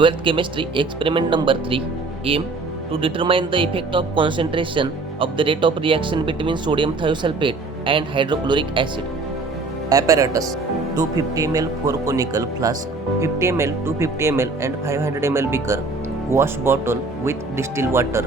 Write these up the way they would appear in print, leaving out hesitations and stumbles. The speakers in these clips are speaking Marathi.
12th chemistry experiment number 3. Aim to determine the effect of concentration of the rate of reaction between sodium thiosulfate and hydrochloric acid. Apparatus: 250 ml 4 conical flask, 50 ml, 250 ml and 500 ml beaker, wash bottle with distilled water,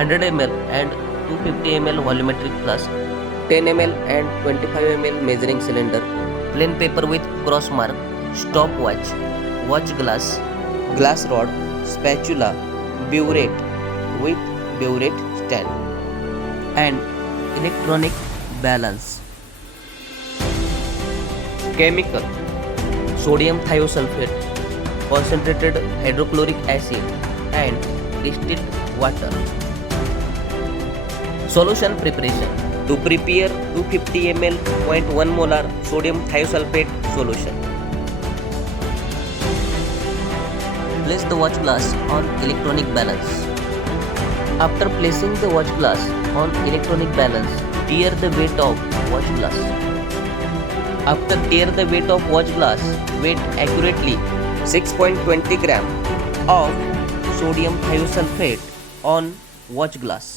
100 ml and 250 ml volumetric flask, 10 ml and 25 ml measuring cylinder, plain paper with cross mark, stopwatch, watch glass, glass rod, spatula, burette with burette stand, and electronic balance. Chemical: sodium thiosulfate, concentrated hydrochloric acid and distilled water. Solution preparation: to prepare 250 ml 0.1 molar sodium thiosulfate solution. Place the watch glass on electronic balance. After placing the watch glass on electronic balance, tear the weight of watch glass. After tear the weight of watch glass, weight accurately 6.20 gram of sodium thiosulfate on watch glass.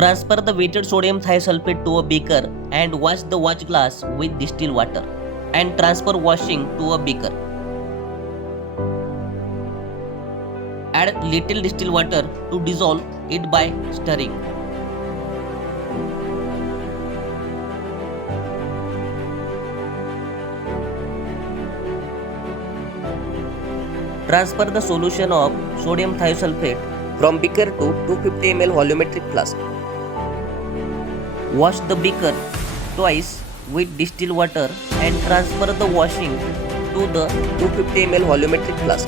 Transfer the weighted sodium thiosulfate to a beaker and wash the watch glass with distilled water and transfer washing to a beaker. Add little distilled water to dissolve it by stirring. Transfer the solution of sodium thiosulfate from beaker to 250 ml volumetric flask. Wash the beaker twice with distilled water and transfer the washing to the 250 ml volumetric flask.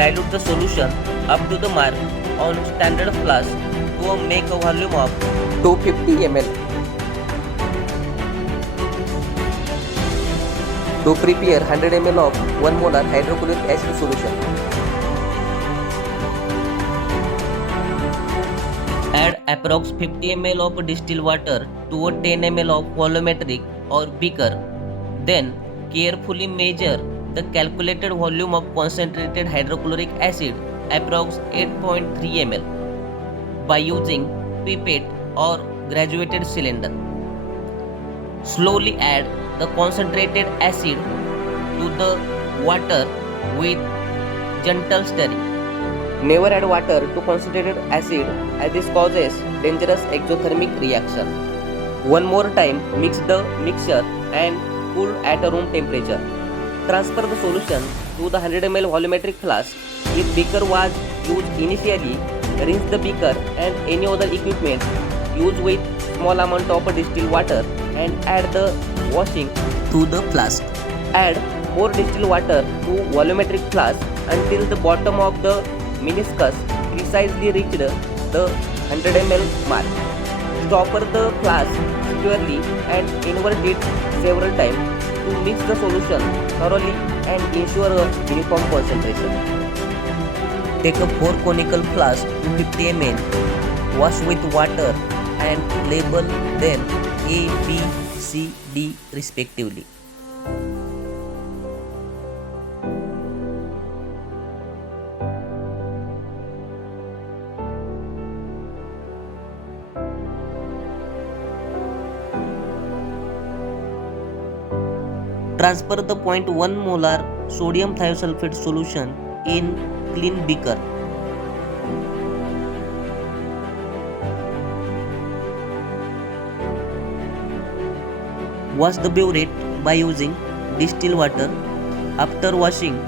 Dilute the solution up to the mark on standard flask to make a volume of 250 ml. To prepare 100 ml of 1 molar hydrochloric acid solution. Add approx 50 ml of distilled water to a 10 ml of volumetric or beaker. Then carefully measure the calculated volume of concentrated hydrochloric acid approx 8.3 ml by using pipette or graduated cylinder. Slowly add the concentrated acid to the water with gentle stirring. Never add water to concentrated acid as this causes dangerous exothermic reaction. One more time mix the mixture and cool at a room temperature. Transfer the solution to the 100 ml volumetric flask. If beaker was used initially, rinse the beaker and any other equipment used with small amount of distilled water and add the washing to the flask. Add more distilled water to volumetric flask until the bottom of the meniscus precisely reached the 100 ml mark. Stopper the flask securely and invert it several times to mix the solution thoroughly and ensure a uniform concentration. Take a 4 conical flask to 50 ml, wash with water and label them A, B, C, D respectively. Transfer the 0.1 molar sodium thiosulfate solution in clean beaker. Wash the burette by using distilled water. After washing,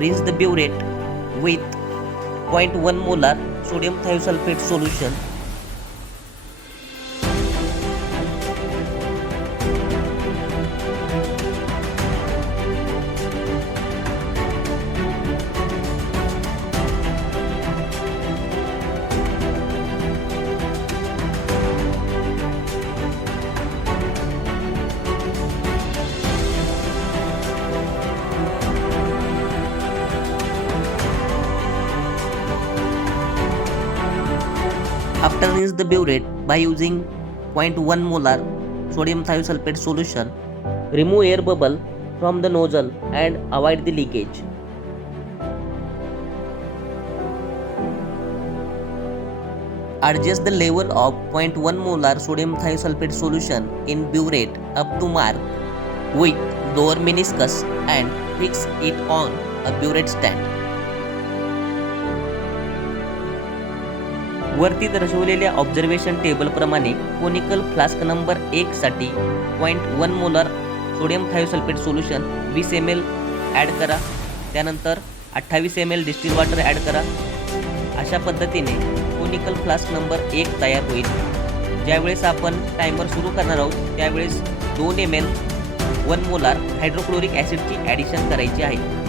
rinse the burette with 0.1 molar sodium thiosulfate solution. After rinse the burette by using 0.1 molar sodium thiosulfate solution. Remove air bubble from the nozzle and avoid the leakage. Adjust the level of 0.1 molar sodium thiosulfate solution in burette up to mark with lower meniscus and fix it on a burette stand. वरती दर्शवलेल्या ऑब्झर्वेशन टेबल प्रमाणे कोनिकल फ्लास्क नंबर 1 साठी 0.1 molar sodium thiosulphate solution 20 ml add करा. त्यानंतर 28 ml डिस्टिल वॉटर ॲड करा. अशा पद्धतीने कोनिकल फ्लास्क नंबर 1 तयार होईल. ज्यावेळेस आपण टायमर सुरू करणार आहोत त्यावेळेस 2 ml 1 मोलार हायड्रोक्लोरिक ॲसिडची ॲडिशन करायची आहे.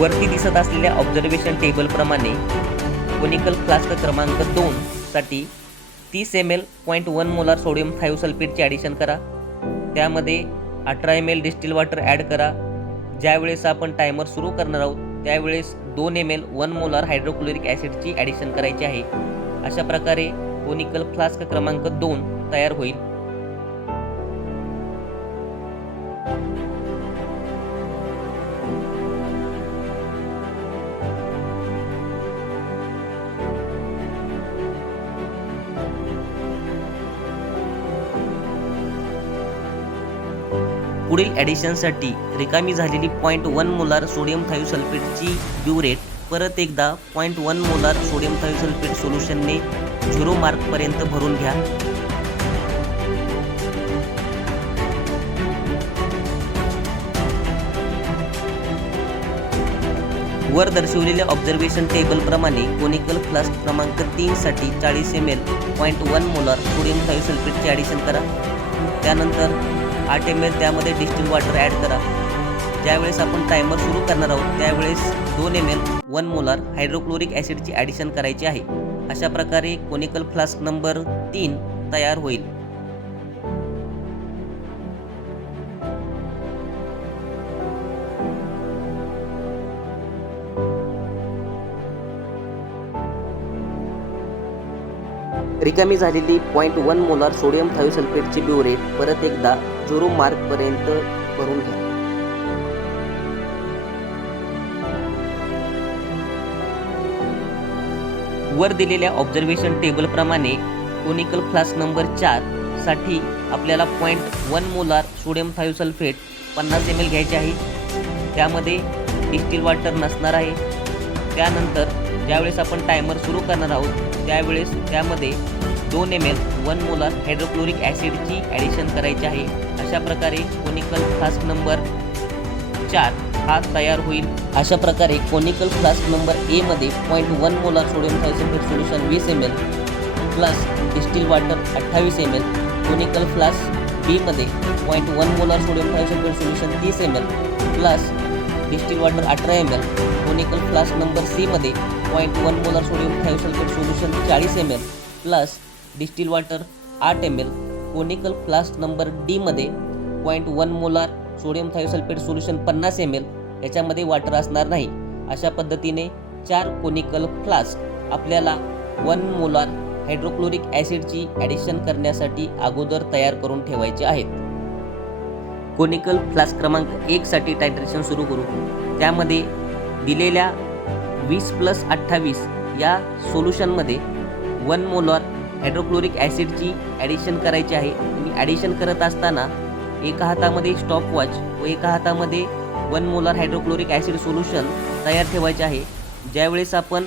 वरती दिसत असलेल्या ऑब्झर्वेशन टेबल प्रमाणे कोनिकल फ्लास्क क्रमांक 2 साठी 30 ml 0.1 मोलार सोडियम थायोसल्फेटचे ॲडिशन करा. त्यामध्ये 18 ml डिस्टिल वॉटर ॲड करा. ज्यावेळेस आपण टायमर सुरू करणार आहोत त्यावेळेस 2 ml 1 मोलार हायड्रोक्लोरिक ॲसिडची ॲडिशन करायची आहे. अशा प्रकारे कोनिकल फ्लास्क क्रमांक 2 तयार होईल. पुढील ॲडिशनसाठी रिकामी झालेली 0.1 मोलार सोडियम थायोसल्फेटची ब्युरेट परत एकदा 0.1 मोलार सोडियम थायोसल्फेट सोल्युशनने 0 मार्कपर्यंत भरून घ्या. वर दर्शवलेल्या ऑब्झर्वेशन टेबल प्रमाणे कोनिकल फ्लास्क क्रमांक 3 साठी 40 ml 0.1 मोलार सोडियम थायोसल्फेटचे ॲडिशन करा. त्यानंतर 8 ml त्यामध्ये डिस्टिल वॉटर ॲड करा. ज्यावेळेस आपण टायमर सुरू करणार आहोत त्यावेळेस 2 ml 1 मोलार हायड्रोक्लोरिक ॲसिडची ॲडिशन करायची आहे. अशा प्रकारे कोनिकल फ्लास्क नंबर 3 तयार होईल. रिकामी झालेली 0.1 मोलार सोडियम थायोसल्फेटची ब्युरेट परत एकदा 0 मार्कपर्यंत भरून घ्या. वर दिलेल्या ऑब्झर्वेशन टेबल प्रमाणे कोनिकल फ्लास्क नंबर 4 साठी आपल्याला 0.1 मोलार सोडियम थायोसल्फेट 50 ml घ्यायचे आहे. त्यामध्ये डिस्टिल वॉटर नसणार आहे. त्यानंतर ज्यावेळेस आपण टायमर सुरू करणार आहोत त्यावेळेस त्यामध्ये 2 ml 1 मोलार हायड्रोक्लोरिक ॲसिडची ॲडिशन करायची आहे. अशा प्रकारे कोनिकल फ्लास्क नंबर 4 हा तयार होईल. अशा प्रकारे कोनिकल फ्लास्क नंबर ए मध्ये 0.1 molar sodium thiosulphate solution 20 ml plus distil water 28 ml. Conical flask B मध्ये 0.1 molar sodium thiosulphate solution 30 ml plus distil water 18 ml. Conical flask number C मध्ये 0.1 molar sodium thiosulphate solution 40 ml plus distil water 8 ml. Conical flask number D मध्ये 0.1 molar sodium thiosulphate solution 50 ml. याच्यामध्ये वॉटर असणार नाही. अशा पद्धतीने 4 कोनिकल फ्लास्क आपल्याला 1 मोलार हायड्रोक्लोरिक ॲसिडची ॲडिशन करण्यासाठी अगोदर तयार करून ठेवायचे आहेत. कोनिकल फ्लास्क क्रमांक 1 साठी टायट्रेशन सुरू करू. त्यामध्ये दिलेल्या 20+28 या सोल्युशनमध्ये 1 मोलार हायड्रोक्लोरिक ॲसिडची ॲडिशन करायची आहे. मी ॲडिशन करत असताना एका हातामध्ये स्टॉपवॉच व एका हातामध्ये 1 मोलार हायड्रोक्लोरिक ॲसिड सोल्युशन तयार ठेवायचे आहे. ज्यावेळेस आपण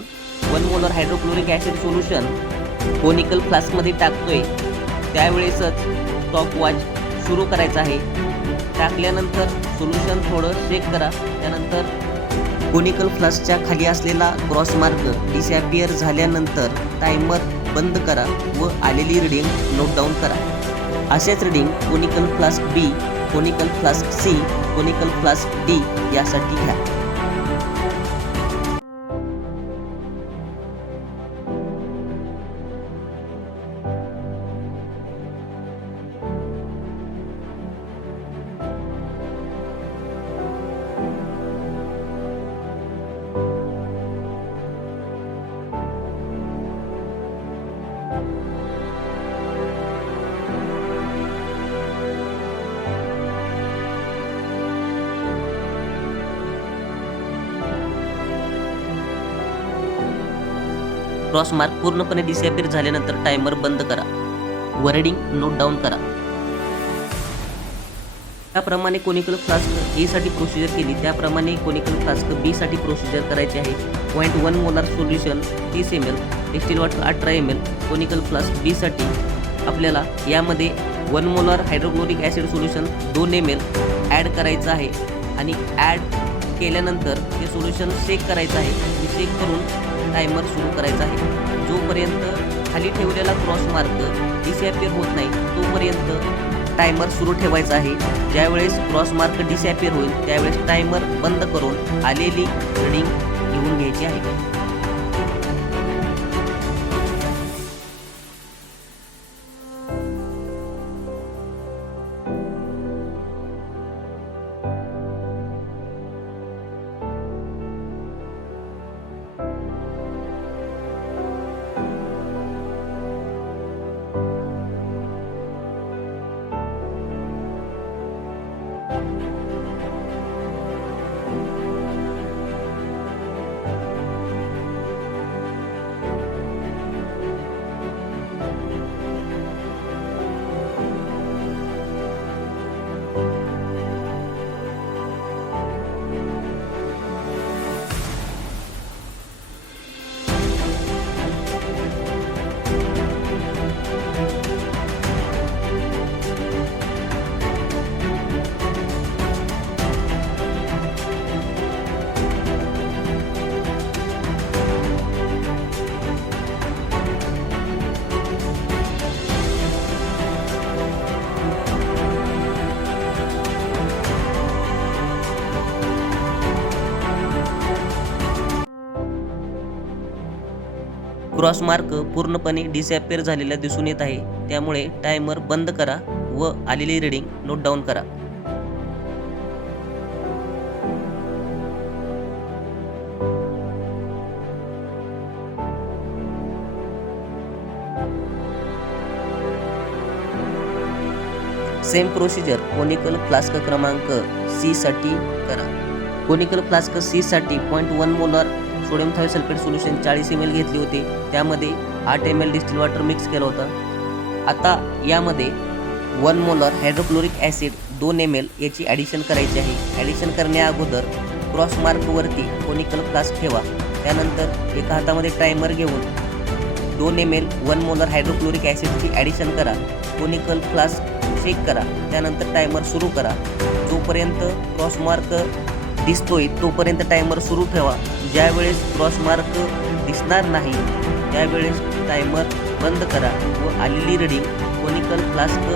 1 molar hydrochloric acid solution conical फ्लास्कमध्ये टाकतोय त्यावेळेसच स्टॉपवॉच सुरू करायचा आहे. टाकल्यानंतर सोल्युशन थोडं शेक करा. त्यानंतर कोनिकल फ्लास्कच्या खाली असलेला क्रॉस मार्क डिसॅपियर झाल्यानंतर टायमर बंद करा व आलेली रीडिंग नोट डाऊन करा. असेच reading conical flask B, conical flask C, conical flask D यासाठी घ्या. क्रॉस मार्क पूर्णपणे डिसअपिअर झाल्यानंतर टायमर बंद करा व रीडिंग नोट डाऊन करा. त्याप्रमाणे कोनिकल फ्लास्क ए साठी प्रोसिजर केली, त्याप्रमाणे कोनिकल फ्लास्क बी साठी प्रोसिजर करायची आहे. 0.1 molar solution 30 ml, distil water 18 ml. Conical flask B साठी आपल्याला यामध्ये 1 molar hydrochloric acid solution 2 ml add करायचं आहे आणि ॲड केल्यानंतर ते सोल्युशन शेक करायचं आहे आणि शेक करून टायमर सुरू करायचा आहे. जोपर्यंत खाली ठेवलेला क्रॉस मार्क डिसअपिअर होत नाही तोपर्यंत टायमर सुरू ठेवायचा आहे. ज्यावेळेस क्रॉस मार्क डिसअपिअर होईल त्यावेळेस टायमर बंद करून आलेली रीडिंग घेऊन घ्यायची आहे. क्रॉस मार्क पूर्णपणे डिसअपिअर झालेला दिसून येत आहे, त्यामुळे टायमर बंद करा व आलेली रीडिंग नोट डाऊन करा. सेम प्रोसिजर कोनिकल फ्लास्क क्रमांक सी साठी करा. कोनिकल फ्लास्क सी साठी 0.1 molar sodium thiosulphate solution 40 ml घेतले होते, त्यामध्ये 8 ml डिस्टिल वॉटर मिक्स केलं होतं. आता यामध्ये 1 मोलार हायड्रोक्लोरिक ॲसिड 2 ml याची ॲडिशन करायची आहे. ॲडिशन करण्या अगोदर क्रॉस मार्कवरती कोनिकल फ्लास्क ठेवा. त्यानंतर एका हातामध्ये टायमर घेऊन 2 ml 1 मोलार हायड्रोक्लोरिक ॲसिडची ॲडिशन करा. कोनिकल फ्लास्क शेक करा. त्यानंतर टायमर सुरू करा. जोपर्यंत क्रॉस मार्क दिसतोय तोपर्यंत टायमर सुरू ठेवा. ज्यावेळेस क्रॉस मार्क दिसणार नाही त्यावेळेस टायमर बंद करा व आलेली रीडिंग कोनिकल फ्लास्क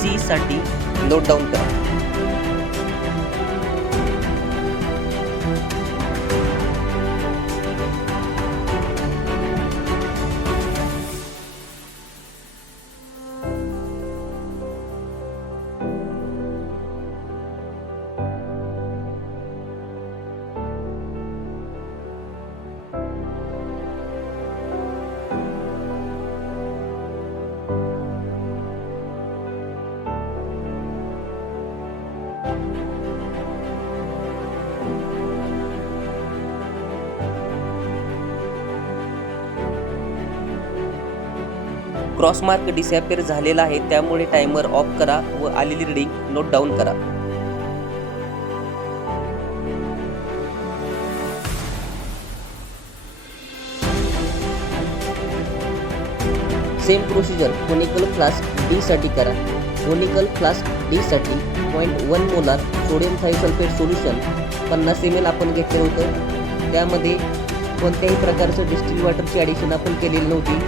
सी साठी नोट डाऊन करा. क्रॉस मार्क डिसअपिअर झालेला आहे, त्यामुळे टायमर ऑफ करा व आलेली रीडिंग नोट डाऊन करा. Same procedure conical flask D साठी करा. कोनिकल फ्लास्क डी साठी 0.1 molar sodium thiosulphate solution 50 ml आपण घेतले होतं. त्यामध्ये कोणत्याही प्रकारचं डिस्टिल वॉटरची ॲडिशन आपण केलेली नव्हती.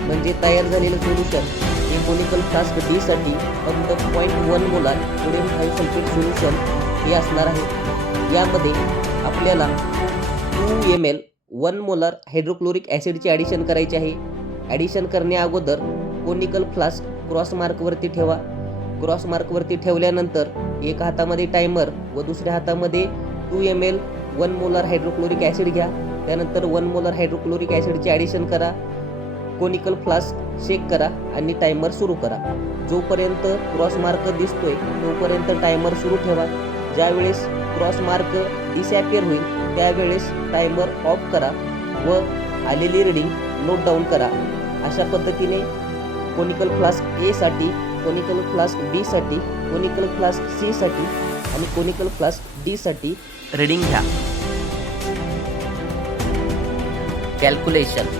म्हणजे तयार झालेलं सोल्युशन हे कोनिकल फ्लास्क डी साठी फक्त 0.1 मोलार सोडियम थायोसल्फेट सोल्युशन हे असणार आहे. यामध्ये आपल्याला 2 ml 1 मोलार हायड्रोक्लोरिक ॲसिडची ॲडिशन करायची आहे. ॲडिशन करण्या अगोदर कोनिकल फ्लास्क क्रॉस मार्कवरती ठेवा. क्रॉस मार्कवरती ठेवल्यानंतर एका हातामध्ये टायमर व दुसऱ्या हातामध्ये 2 ml 1 मोलार हायड्रोक्लोरिक ॲसिड घ्या. त्यानंतर 1 मोलार हायड्रोक्लोरिक ॲसिडचे ॲडिशन करा. कोनिकल फ्लास्क शेक करा आणि टायमर सुरू करा. जोपर्यंत क्रॉस मार्क दिसतोय तोपर्यंत टायमर सुरू ठेवा. ज्यावेळेस क्रॉस मार्क डिसअपिअर होईल त्यावेळेस टायमर ऑफ करा व आलेली रीडिंग नोट डाऊन करा. अशा पद्धतीने कोनिकल फ्लास्क ए साठी, कोनिकल फ्लास्क बी साठी, कोनिकल फ्लास्क सी साठी आणि कोनिकल फ्लास्क डी साठी रीडिंग घ्या. Calculation.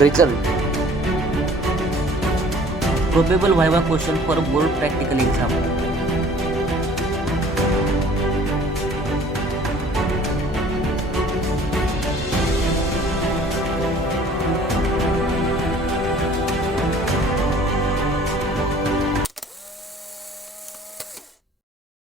Result. Probable Viva question for board practical exam.